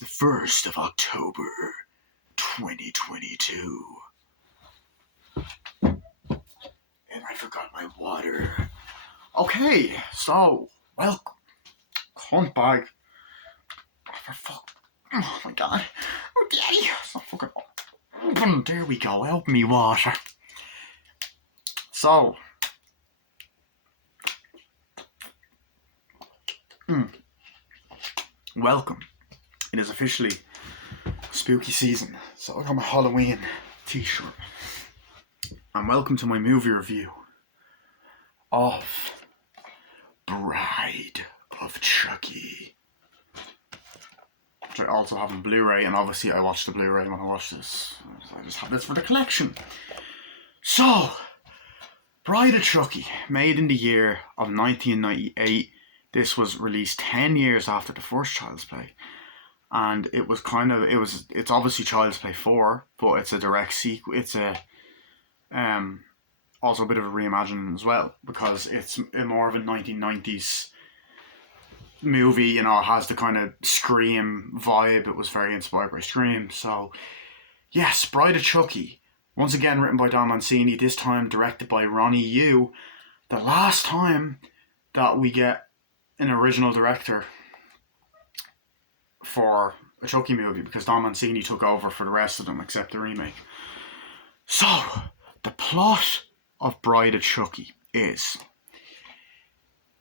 the 1st of October, 2022. And I forgot my water. Okay, so, welcome. Cunt bag. For fuck. Oh my god. Oh, daddy. It's not fucking open. There we go. Help me, water. So. Welcome. It is officially spooky season. So I got my Halloween t-shirt. And welcome to my movie review of Bride of Chucky. Which I also have on Blu-ray, and obviously I watched the Blu-ray when I watched this. I just have this for the collection. So, Bride of Chucky, made in the year of 1998. This was released 10 years after the first Child's Play. And it was it's obviously Child's Play 4, but it's a direct sequel. It's also a bit of a reimagining as well, because it's more of a 1990s movie. You know, it has the kind of Scream vibe. It was very inspired by Scream. So, yes, Bride of Chucky. Once again written by Don Mancini, this time directed by Ronnie Yu. The last time that we get an original director for a Chucky movie, because Don Mancini took over for the rest of them except the remake. So, the plot of Bride of Chucky is,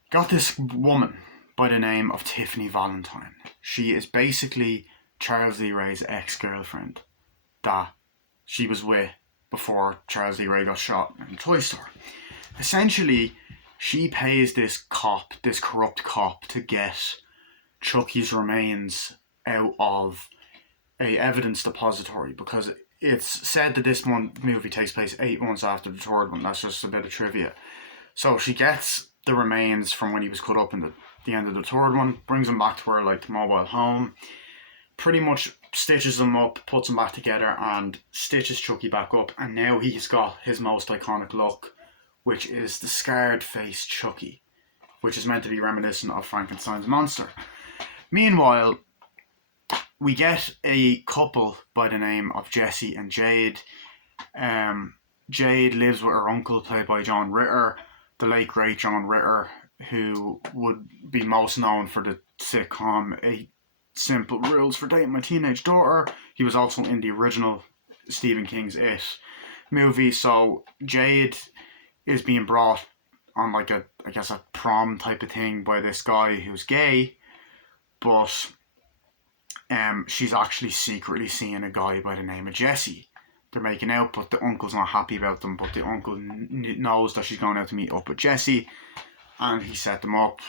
got this woman by the name of Tiffany Valentine. She is basically Charles Lee Ray's ex-girlfriend that she was with before Charles Lee Ray got shot in the toy store. Essentially, she pays this corrupt cop, to get Chucky's remains out of a evidence depository, because it's said that this one movie takes place 8 months after the third one. That's just a bit of trivia. So she gets the remains from when he was cut up in the end of the third one, brings them back to her mobile home, pretty much stitches them up, puts them back together, and stitches Chucky back up. And now he's got his most iconic look, which is the scarred face Chucky, which is meant to be reminiscent of Frankenstein's monster. Meanwhile, we get a couple by the name of Jesse and Jade. Jade lives with her uncle, played by John Ritter, the late great John Ritter, who would be most known for the sitcom 8 Simple Rules for Dating My Teenage Daughter. He was also in the original Stephen King's It movie. So Jade is being brought on a prom type of thing by this guy who's gay, but she's actually secretly seeing a guy by the name of Jesse. They're making out, but the uncle's not happy about them, but the uncle knows that she's going out to meet up with Jesse, and he set them up.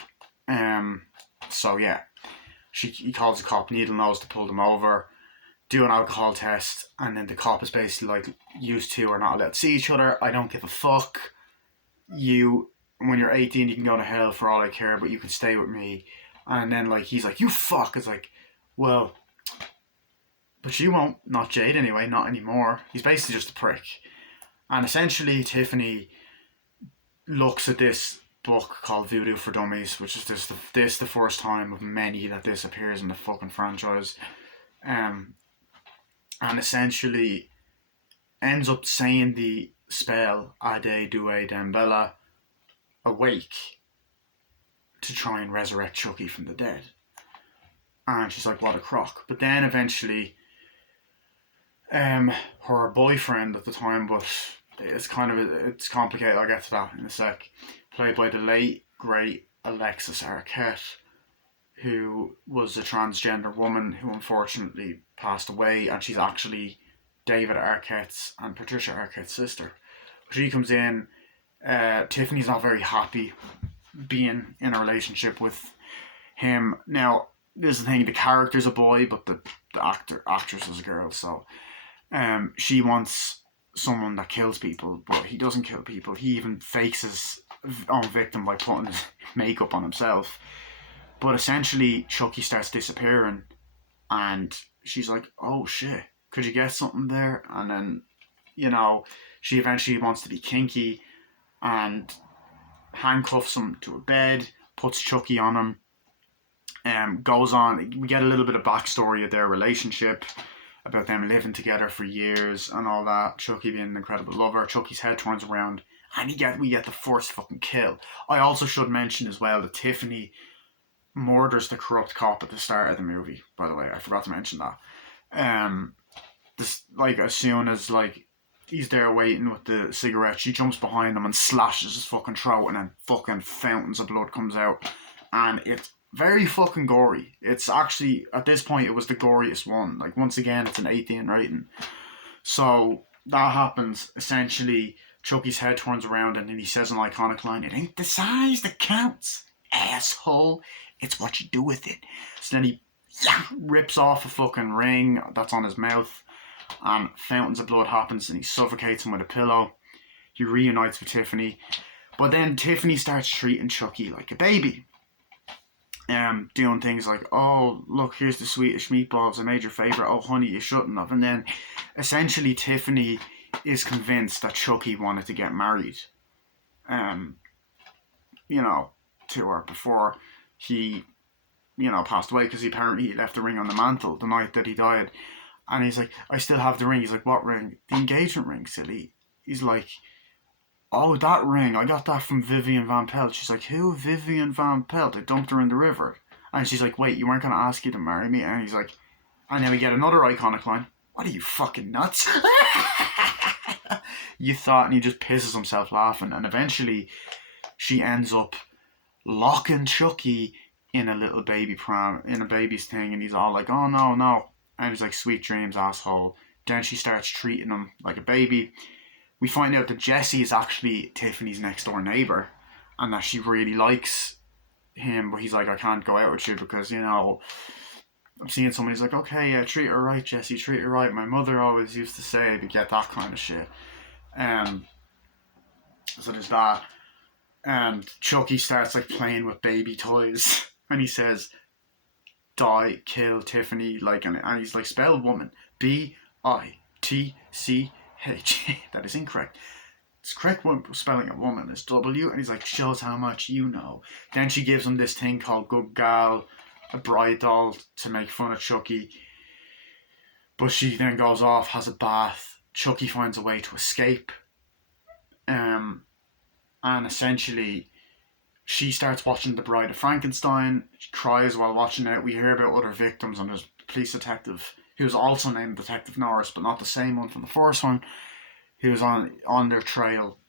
So yeah, he calls the cop, needle nose, to pull them over, do an alcohol test, and then the cop is basically like, "You two are not allowed to see each other. I don't give a fuck. When you're 18, you can go to hell for all I care, but you can stay with me." And then he's like, "You fuck." It's like, well, but you won't. Not Jade anyway, not anymore. He's basically just a prick. And essentially, Tiffany looks at this book called Voodoo for Dummies, which is the first time of many that this appears in the fucking franchise. And essentially ends up saying the spell Ade Due Dembella, awake, to try and resurrect Chucky from the dead. And she's like, what a crock. But then eventually her boyfriend at the time, but it's complicated, I'll get to that in a sec, played by the late great Alexis Arquette, who was a transgender woman who unfortunately passed away, and she's actually David Arquette's and Patricia Arquette's sister. She comes in. Tiffany's not very happy being in a relationship with him. Now, this is the thing, the character's a boy, but the actress is a girl, so she wants someone that kills people, but he doesn't kill people. He even fakes his own victim by putting his makeup on himself. But essentially, Chucky starts disappearing, and she's like, oh shit, could you get something there? And then, she eventually wants to be kinky and handcuffs him to a bed, puts Chucky on him, Goes on. We get a little bit of backstory of their relationship, about them living together for years and all that. Chucky being an incredible lover. Chucky's head turns around, and we get the first fucking kill. I also should mention as well that Tiffany murders the corrupt cop at the start of the movie. By the way, I forgot to mention that. This, like, as soon as like he's there waiting with the cigarette, she jumps behind him and slashes his fucking throat, and then fucking fountains of blood comes out, and it's very fucking gory. It's actually, at this point, it was the goriest one. Like, once again, it's an 18 rating. So that happens. Essentially, Chucky's head turns around, and then he says an iconic line, "It ain't the size that counts, asshole. It's what you do with it." So then he rips off a fucking ring that's on his mouth, and fountains of blood happens, and he suffocates him with a pillow. He reunites with Tiffany, but then Tiffany starts treating Chucky like a baby. Doing things like, "Oh, look, here's the Swedish meatballs, I made your favourite, oh honey, you shouldn't have." And then essentially Tiffany is convinced that Chucky wanted to get married, you know, to her before he, passed away, because apparently he left the ring on the mantle the night that he died. And he's like, "I still have the ring." He's like, "What ring?" "The engagement ring, silly." He's like, "Oh, that ring, I got that from Vivian Van Pelt." She's like, "Who? Vivian Van Pelt? I dumped her in the river." And she's like, "Wait, you weren't going to ask you to marry me?" And he's like, and then we get another iconic line, "What are you, fucking nuts?" You thought, and he just pisses himself laughing. And eventually she ends up locking Chucky in a little baby pram, in a baby's thing, and he's all like, "Oh no, no." And he's like, "Sweet dreams, asshole." Then she starts treating him like a baby. We find out that Jessie is actually Tiffany's next door neighbour, and that she really likes him, but he's like, "I can't go out with you because, I'm seeing someone." He's like, "Okay, yeah, treat her right, Jessie, treat her right. My mother always used to say," but get that kind of shit. So there's that. And Chucky starts like playing with baby toys, and he says, "Die, kill Tiffany," like, and he's like, "Spell woman, Bitch." That is incorrect. It's correct spelling of woman is W, and he's like, "Shows how much you know." Then she gives him this thing called Good Gal, a bride doll, to make fun of Chucky. But she then goes off, has a bath. Chucky finds a way to escape. And essentially, she starts watching The Bride of Frankenstein. She cries while watching it. We hear about other victims, and there's a police detective who was also named Detective Norris, but not the same one from the first one, who was on their trail.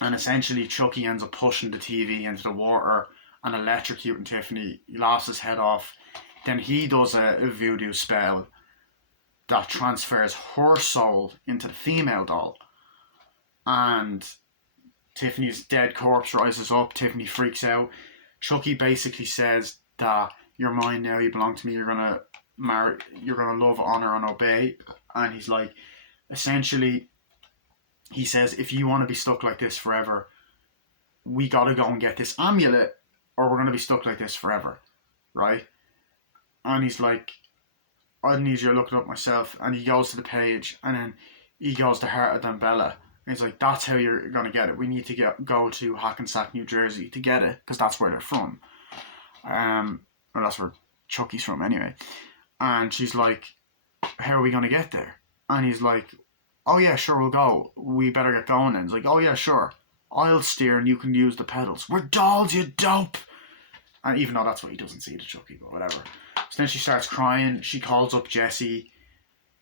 And essentially, Chucky ends up pushing the TV into the water and electrocuting Tiffany. He laughs his head off. Then he does a voodoo spell that transfers her soul into the female doll. And Tiffany's dead corpse rises up. Tiffany freaks out. Chucky basically says that, "You're mine now. You belong to me. You're gonna marry. You're gonna love, honor, and obey." And he's like, essentially, he says, "If you want to be stuck like this forever, we gotta go and get this amulet, or we're gonna be stuck like this forever, right?" And he's like, "I need you to look it up myself." And he goes to the page, and then he goes to Heart of Dambella. And he's like, "That's how you're gonna get it. We need to go to Hackensack, New Jersey to get it, because that's where they're from. Or that's where Chucky's from anyway." And she's like, "How are we gonna get there?" And he's like, "Oh yeah, sure, we'll go. We better get going." And he's like, "Oh yeah, sure. I'll steer and you can use the pedals. We're dolls, you dope." And even though that's what he doesn't see to Chucky, but whatever. So then she starts crying. She calls up Jesse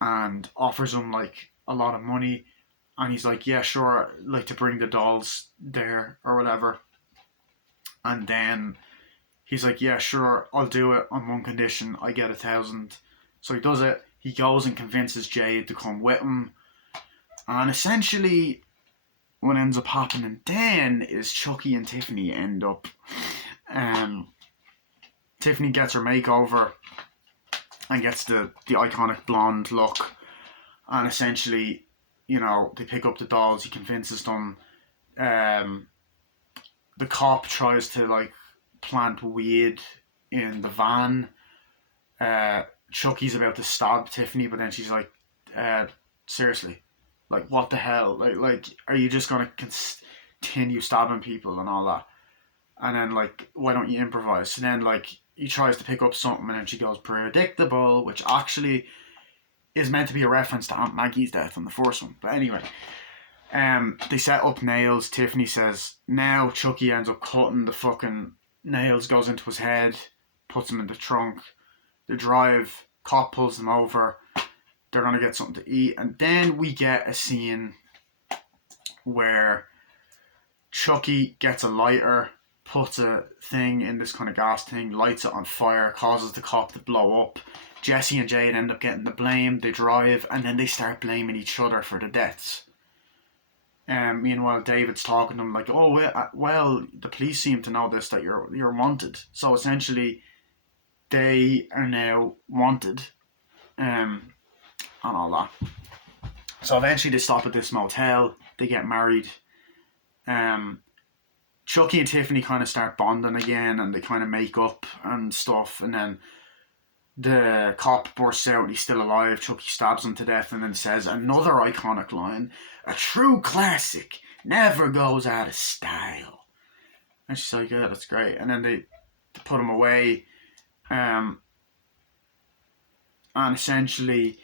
and offers him like a lot of money. And he's like, "Yeah, sure, like to bring the dolls there or whatever." And then he's like, "Yeah, sure, I'll do it on one condition. I get 1,000. So he does it. He goes and convinces Jade to come with him. And essentially, what ends up happening then is Chucky and Tiffany end up. Tiffany gets her makeover and gets the iconic blonde look. And essentially, they pick up the dolls. He convinces them. The cop tries to like plant weed in the van. Chucky's about to stab Tiffany, but then she's like, "Seriously, like what the hell? Like are you just gonna continue stabbing people and all that? And then like, why don't you improvise?" And then like he tries to pick up something and then she goes predictable, which actually is meant to be a reference to Aunt Maggie's death in the first one. But anyway, they set up nails. Tiffany says now. Chucky ends up cutting the fucking nails, goes into his head, puts him in the trunk. They drive. Cop pulls them over. They're gonna get something to eat, and then we get a scene where Chucky gets a lighter, puts a thing in this kind of gas thing, lights it on fire, causes the cop to blow up. Jesse and Jade end up getting the blame. They drive, and then they start blaming each other for the deaths. Meanwhile, David's talking to them like, "Oh well, the police seem to know this, that you're wanted." So essentially, they are now wanted, and all that. So eventually, they stop at this motel. They get married. Chucky and Tiffany kind of start bonding again, and they kind of make up and stuff. And then the cop bursts out, and he's still alive. Chucky stabs him to death, and then says another iconic line: "A true classic never goes out of style." And she's like, "Yeah, that's great." And then they put him away, and essentially,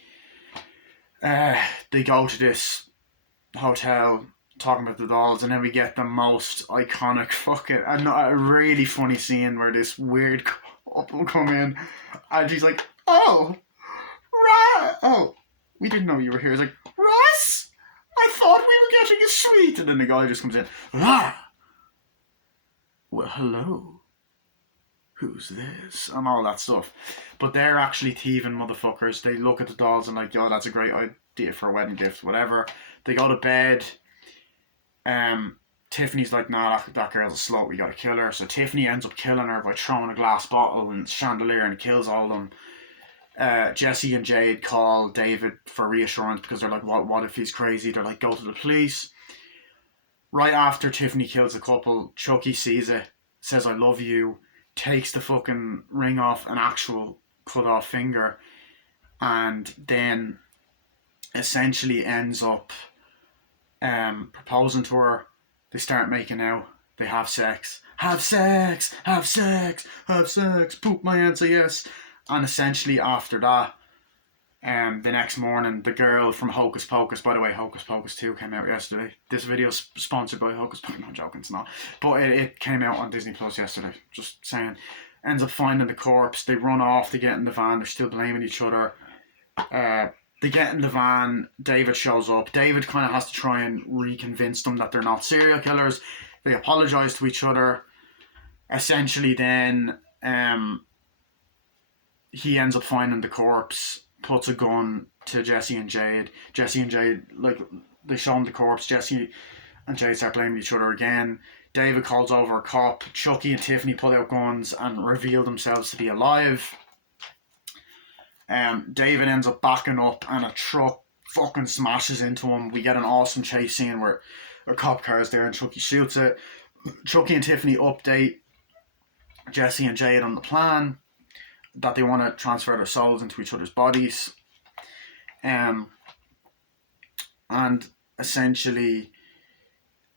they go to this hotel talking about the dolls, and then we get the most iconic fucking and a really funny scene where this weird couple come in, and she's like, "Oh, oh, we didn't know you were here." It's like, "Russ, I thought we were getting a sweet," and then the guy just comes in, "Well, hello, who's this?" and all that stuff. But they're actually thieving motherfuckers. They look at the dolls and like, "Yo, that's a great idea for a wedding gift," whatever. They go to bed. Tiffany's like, "Nah, that girl's a slut, we gotta kill her." So Tiffany ends up killing her by throwing a glass bottle and chandelier and kills all of them. Jesse and Jade call David for reassurance because they're like, what if he's crazy? They're like, "Go to the police." Right after Tiffany kills the couple, Chucky sees it, says, "I love you," takes the fucking ring off an actual cut off finger, and then essentially ends up proposing to her. They start making out. They have sex. Have sex! Have sex! Have sex! Poop my answer, yes. And essentially after that, the next morning, the girl from Hocus Pocus, by the way, Hocus Pocus 2 came out yesterday. This video is sponsored by Hocus Pocus. No, I'm joking, it's not. But it came out on Disney Plus yesterday. Just saying. Ends up finding the corpse. They run off. They get in the van. They're still blaming each other. They get in the van. David shows up. David kind of has to try and reconvince them that they're not serial killers. They apologize to each other. Essentially, then he ends up finding the corpse, puts a gun to Jesse and Jade. Jesse and Jade, like, they show him the corpse. Jesse and Jade start blaming each other again. David calls over a cop. Chucky and Tiffany pull out guns and reveal themselves to be alive. David ends up backing up and a truck fucking smashes into him. We get an awesome chase scene where a cop car is there and Chucky shoots it. Chucky and Tiffany update Jesse and Jade on the plan that they want to transfer their souls into each other's bodies. And essentially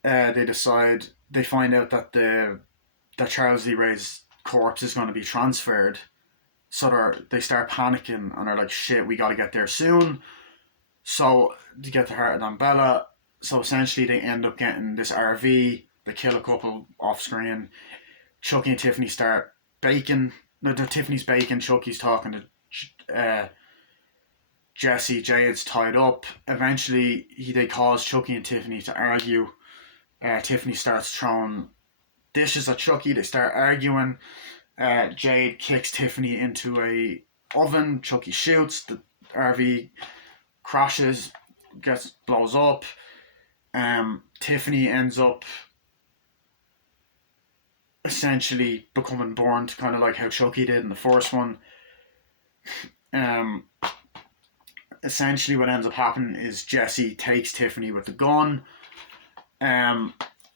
they find out that that Charles Lee Ray's corpse is going to be transferred. So they start panicking and are like, "Shit, we gotta get there soon." So to get to Heart of Dambella, so essentially they end up getting this RV. They kill a couple off screen. Chucky and Tiffany start baking. No, Tiffany's baking. Chucky's talking to Jesse. Jade's tied up. Eventually, they cause Chucky and Tiffany to argue. Tiffany starts throwing dishes at Chucky. They start arguing. Jade kicks Tiffany into a oven. Chucky shoots. The RV crashes, blows up. Tiffany ends up essentially becoming burnt, kind of like how Chucky did in the first one. Essentially what ends up happening is Jesse takes Tiffany with the gun.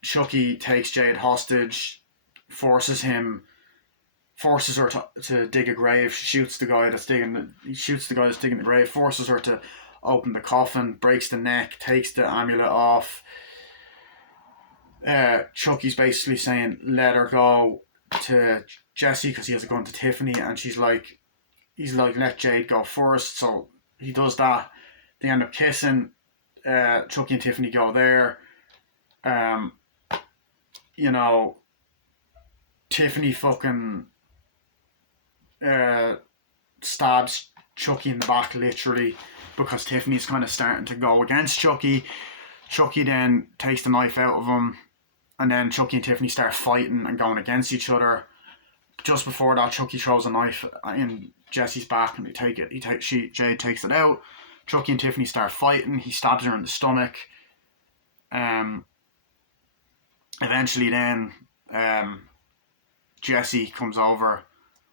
Chucky takes Jade hostage, forces her to dig a grave. Shoots the guy that's digging the grave. Forces her to open the coffin. Breaks the neck. Takes the amulet off. Chucky's basically saying, "Let her go," to Jesse because he has a gun to Tiffany, and he's like, let Jade go first, so he does that. They end up kissing. Chucky and Tiffany go there. Um, you know, Tiffany fucking stabs Chucky in the back literally because Tiffany's kind of starting to go against Chucky. Chucky then takes the knife out of him, and then Chucky and Tiffany start fighting and going against each other. Just before that, Chucky throws a knife in Jesse's back, and they take it. Jade takes it out. Chucky and Tiffany start fighting. He stabs her in the stomach. Eventually, then Jesse comes over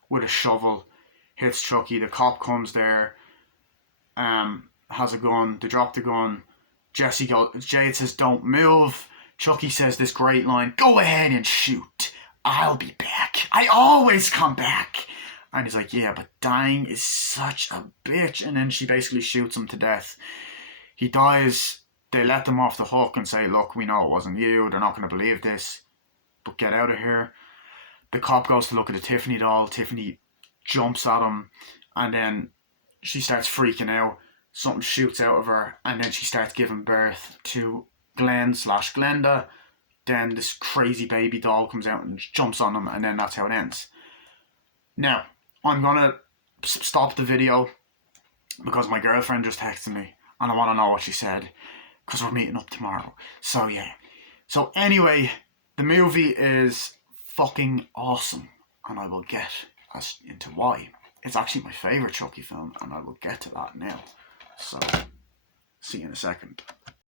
with a shovel, hits Chucky. The cop comes there. Has a gun. They drop the gun. Jade says, "Don't move." Chucky says this great line, "Go ahead and shoot. I'll be back. I always come back." And he's like, "Yeah, but dying is such a bitch." And then she basically shoots him to death. He dies. They let them off the hook and say, "Look, we know it wasn't you. They're not going to believe this, but get out of here." The cop goes to look at the Tiffany doll. Tiffany jumps at him, and then she starts freaking out. Something shoots out of her, and then she starts giving birth to Glenn/Glenda. Then this crazy baby doll comes out and jumps on them, and then that's how it ends. Now, I'm gonna stop the video because my girlfriend just texted me, and I want to know what she said because we're meeting up tomorrow. So yeah. So anyway, the movie is fucking awesome, and I will get into why. It's actually my favourite Chucky film, and I will get to that now. So, see you in a second.